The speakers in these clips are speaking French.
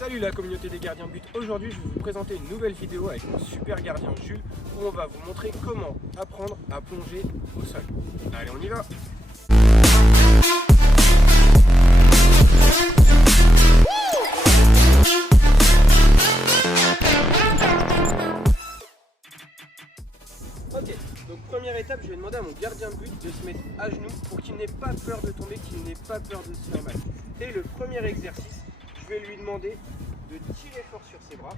Salut la communauté des gardiens but. Aujourd'hui je vais vous présenter une nouvelle vidéo avec mon super gardien Jules où on va vous montrer comment apprendre à plonger au sol. Allez, on y va. Ok, donc première étape, je vais demander à mon gardien de but de se mettre à genoux pour qu'il n'ait pas peur de tomber, qu'il n'ait pas peur de se faire mal. Et le premier exercice, je vais lui demander de tirer fort sur ses bras,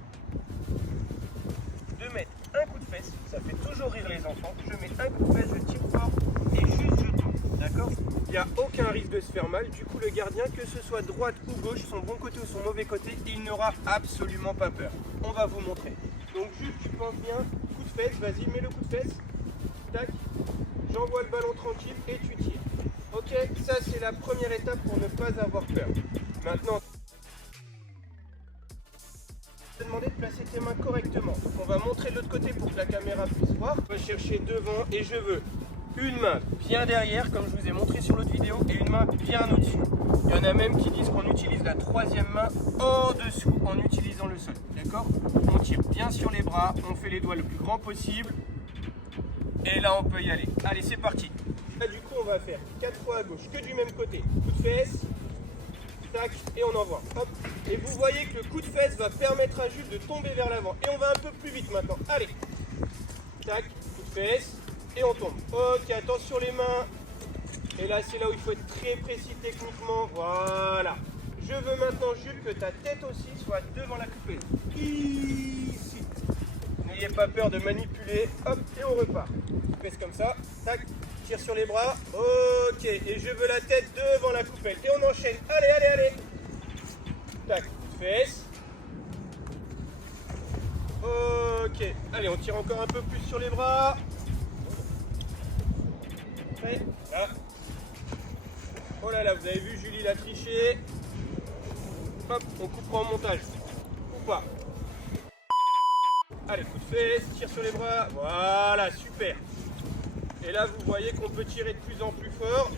de mettre un coup de fesse, ça fait toujours rire les enfants, je mets un coup de fesse, je tire fort et juste je tombe, d'accord? Il n'y a aucun risque de se faire mal, du coup le gardien, que ce soit droite ou gauche, son bon côté ou son mauvais côté, il n'aura absolument pas peur. On va vous montrer. Donc juste tu penses bien, coup de fesse, vas-y, mets le coup de fesse, tac, j'envoie le ballon tranquille et tu tires. Ok, ça c'est la première étape pour ne pas avoir peur. Maintenant, je vais te demander de placer tes mains correctement. Donc on va montrer de l'autre côté pour que la caméra puisse voir. On va chercher devant et je veux une main bien derrière, comme je vous ai montré sur l'autre vidéo, et une main bien au-dessus. Il y en a même qui disent qu'on utilise la troisième main en dessous en utilisant le sol. D'accord? On tire bien sur les bras, on fait les doigts le plus grand possible. Et là on peut y aller. Allez, c'est parti. Là du coup on va faire 4 fois à gauche, que du même côté. Coup de fesse, tac, et on envoie. Hop. Et vous voyez que le coup de fesse va permettre à Jules de tomber vers l'avant. Et on va un peu plus vite maintenant. Allez. Tac, coup de fesse, et on tombe. Ok, attention les mains. Et là c'est là où il faut être très précis techniquement. Voilà. Je veux maintenant Jules que ta tête aussi soit devant la coupelle. Ici. N'ayez pas peur de manipuler. Hop, et on repart. Fesse comme ça. Tac. Tire sur les bras, ok, et je veux la tête devant la coupelle, et on enchaîne, allez, allez, allez, tac, fesse, ok, allez, on tire encore un peu plus sur les bras, prêt, là, oh là là, vous avez vu, Julie l'a triché, hop, on coupera en montage, ou pas, allez, coup de fesse, tire sur les bras, voilà, super. Et là, vous voyez qu'on peut tirer de plus en plus fort.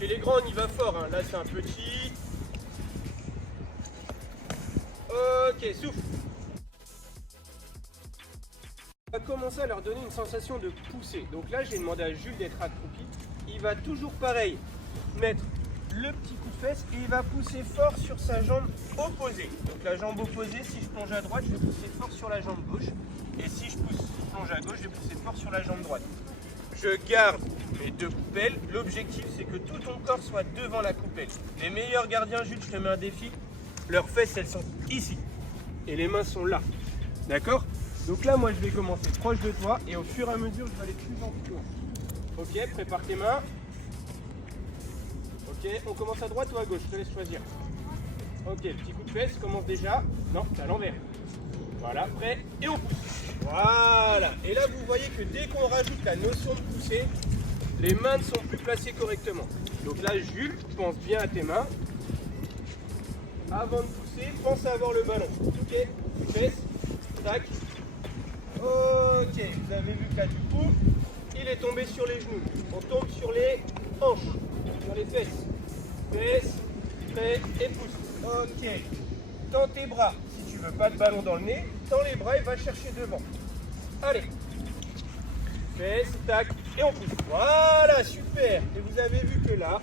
Chez les grands, on y va fort. Hein. Là, c'est un petit. Ok, souffle. On va commencer à leur donner une sensation de pousser. Donc là, j'ai demandé à Jules d'être accroupi. Il va toujours pareil mettre le petit coup de fesse et il va pousser fort sur sa jambe opposée. Donc la jambe opposée, si je plonge à droite, je vais pousser fort sur la jambe gauche. Et si je plonge à gauche, je vais pousser fort sur la jambe droite. Je garde mes deux coupelles. L'objectif, c'est que tout ton corps soit devant la coupelle. Les meilleurs gardiens, Jules, je te mets un défi. Leurs fesses, elles sont ici. Et les mains sont là. D'accord? Donc là, moi, je vais commencer proche de toi. Et au fur et à mesure, je vais aller de plus en plus loin. Ok, prépare tes mains. Ok, on commence à droite ou à gauche? Je te laisse choisir. Ok, petit coup de fesse, commence déjà. Non, c'est à l'envers. Voilà, prêt, et on pousse. Voilà. Et là, vous voyez que dès qu'on rajoute la notion de pousser, les mains ne sont plus placées correctement. Donc là, Jules, pense bien à tes mains. Avant de pousser, pense à avoir le ballon. Ok, fesse, tac. Ok, vous avez vu que là, du coup, il est tombé sur les genoux. On tombe sur les hanches, sur les fesses. Fesse, prêt, et pousse. Ok. Tends tes bras. Si tu veux pas de ballon dans le nez, tends les bras et va chercher devant. Allez. Fesse, tac, et on pousse. Voilà, super. Et vous avez vu que là,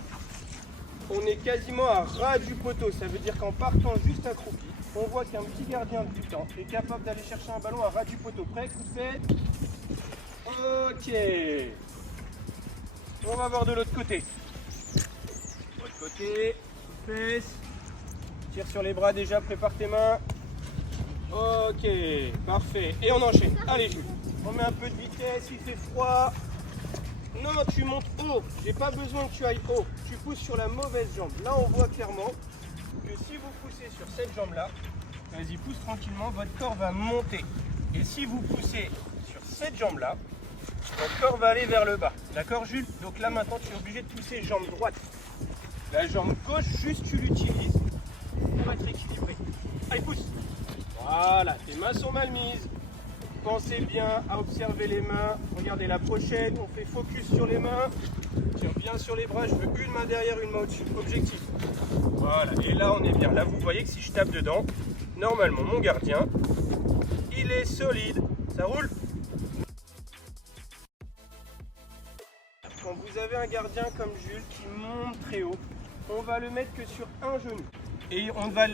on est quasiment à ras du poteau. Ça veut dire qu'en partant juste accroupi, on voit qu'un petit gardien de but est capable d'aller chercher un ballon à ras du poteau. Prêt, coup de fesse. Ok. On va voir de l'autre côté. L'autre côté, coup de fesse. Tire sur les bras déjà, prépare tes mains. Ok, parfait. Et on enchaîne. Allez, Jules. On met un peu de vitesse, il fait froid. Non, tu montes haut. J'ai pas besoin que tu ailles haut. Tu pousses sur la mauvaise jambe. Là, on voit clairement que si vous poussez sur cette jambe-là, vas-y, pousse tranquillement, votre corps va monter. Et si vous poussez sur cette jambe-là, votre corps va aller vers le bas. D'accord, Jules? Donc là, maintenant, tu es obligé de pousser jambe droite. La jambe gauche, juste tu l'utilises pour être équilibré. Allez, pousse. Voilà, tes mains sont mal mises. Pensez bien à observer les mains. Regardez la pochette, on fait focus sur les mains. Tiens bien sur les bras, je veux une main derrière, une main au-dessus. Objectif. Voilà, et là on est bien. Là vous voyez que si je tape dedans, normalement mon gardien, il est solide. Ça roule? Quand vous avez un gardien comme Jules qui monte très haut, on va le mettre que sur un genou. Et on va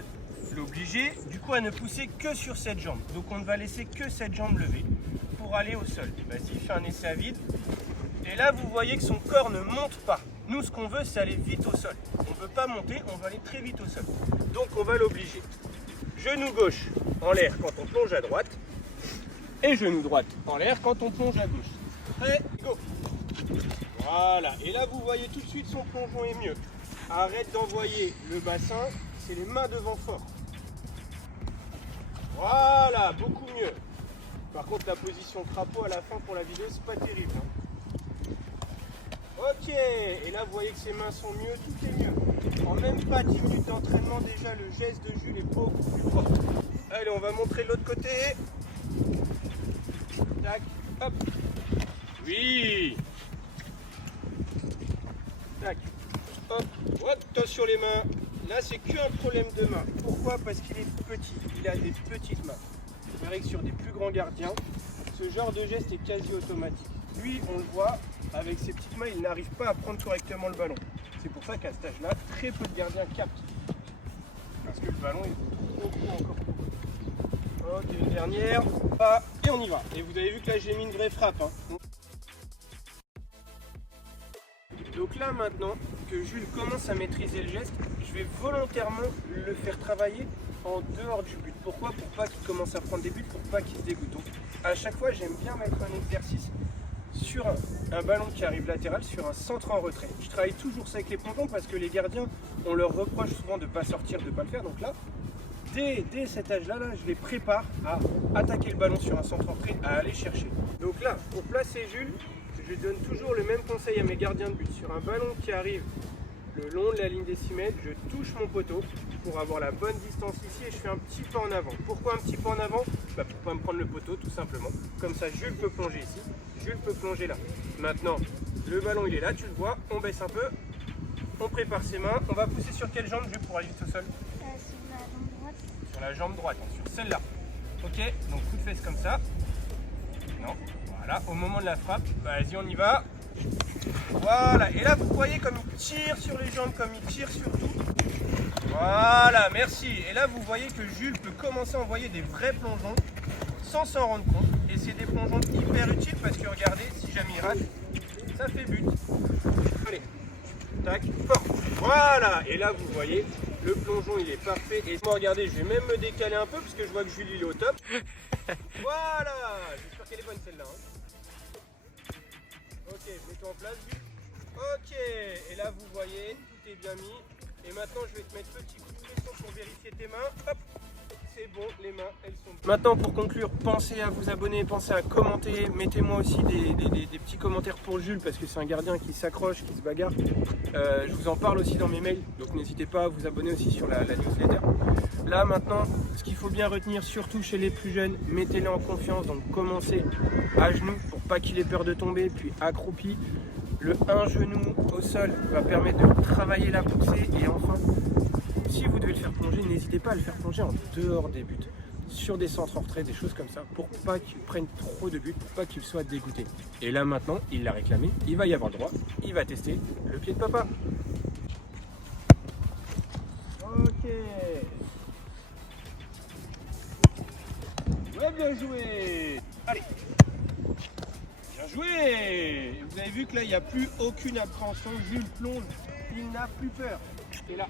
l'obliger du coup à ne pousser que sur cette jambe. Donc on ne va laisser que cette jambe levée pour aller au sol. Vas-y, fais un essai à vide. Et là vous voyez que son corps ne monte pas. Nous ce qu'on veut c'est aller vite au sol. On ne veut pas monter, on va aller très vite au sol. Donc on va l'obliger. Genou gauche en l'air quand on plonge à droite. Et genou droite en l'air quand on plonge à gauche. Prêt, go! Voilà, et là vous voyez tout de suite son plongeon est mieux. Arrête d'envoyer le bassin, c'est les mains devant fort. Voilà, beaucoup mieux. Par contre la position crapaud à la fin pour la vidéo c'est pas terrible. Ok, et là vous voyez que ses mains sont mieux, tout est mieux. En même pas 10 minutes d'entraînement déjà le geste de Jules est beaucoup plus fort. Allez, on va montrer de l'autre côté. Tac, hop. Oui. Tac, hop, attention les mains. Là c'est qu'un problème de main. Pourquoi? Parce qu'il est petit, il a des petites mains. Vous verrez que sur des plus grands gardiens, ce genre de geste est quasi automatique. Lui, on le voit, avec ses petites mains, il n'arrive pas à prendre correctement le ballon. C'est pour ça qu'à cet âge-là, très peu de gardiens captent. Parce que le ballon est beaucoup encore. Ok, une dernière. Ah, et on y va. Et vous avez vu que là j'ai mis une vraie frappe. Hein. Donc là maintenant que Jules commence à maîtriser le geste, je vais volontairement le faire travailler en dehors du but. Pourquoi? Pour pas qu'il commence à prendre des buts, pour pas qu'il se dégoûte. Donc à chaque fois j'aime bien mettre un exercice sur un ballon qui arrive latéral, sur un centre en retrait. Je travaille toujours ça avec les plongeons parce que les gardiens, on leur reproche souvent de ne pas sortir, de ne pas le faire. Donc là, dès cet âge-là, je les prépare à attaquer le ballon sur un centre en retrait, à aller chercher. Donc là, pour placer Jules, je donne toujours le même conseil à mes gardiens de but. Sur un ballon qui arrive le long de la ligne des 6 mètres, je touche mon poteau pour avoir la bonne distance ici et je fais un petit pas en avant. Pourquoi un petit pas en avant? Pour pas me prendre le poteau tout simplement. Comme ça Jules peut plonger ici, Jules peut plonger là. Maintenant, le ballon il est là, tu le vois, on baisse un peu, on prépare ses mains. On va pousser sur quelle jambe Jules pour aller vite au sol? Sur la jambe droite, sur celle-là. Ok, donc coup de fesse comme ça. Non, voilà, au moment de la frappe, vas-y on y va. Voilà, et là vous voyez comme il tire sur les jambes, comme il tire sur tout. Voilà, merci. Et là vous voyez que Jules peut commencer à envoyer des vrais plongeons sans s'en rendre compte. Et c'est des plongeons hyper utiles parce que regardez, si jamais il rate, ça fait but. Allez, tac, fort. Voilà, et là vous voyez, le plongeon il est parfait. Et moi regardez, je vais même me décaler un peu parce que je vois que Jules il est au top. Voilà, j'espère qu'elle est bonne celle-là. Hein. Ok, mets-toi en place, Jules. Ok, et là vous voyez, tout est bien mis. Et maintenant je vais te mettre petit coup de pression pour vérifier tes mains. Hop, c'est bon, les mains elles sont bonnes. Maintenant pour conclure, pensez à vous abonner, pensez à commenter. Mettez-moi aussi des petits commentaires pour Jules parce que c'est un gardien qui s'accroche, qui se bagarre. Je vous en parle aussi dans mes mails, donc n'hésitez pas à vous abonner aussi sur la newsletter. Là maintenant, ce qu'il faut bien retenir, surtout chez les plus jeunes, mettez-les en confiance, donc commencez à genoux pour pas qu'il ait peur de tomber, puis accroupi. Le un genou au sol va permettre de travailler la poussée et enfin, si vous devez le faire plonger, n'hésitez pas à le faire plonger en dehors des buts, sur des centres en retrait, des choses comme ça, pour pas qu'il prenne trop de buts, pour pas qu'il soit dégoûté. Et là maintenant, il l'a réclamé, il va y avoir le droit, il va tester le pied de papa. Ok. Ouais, bien joué. Allez. Bien joué. Vous avez vu que là, il n'y a plus aucune appréhension. Jules plonge, il n'a plus peur. Et là.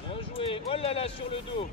Bien joué. Oh là là, sur le dos.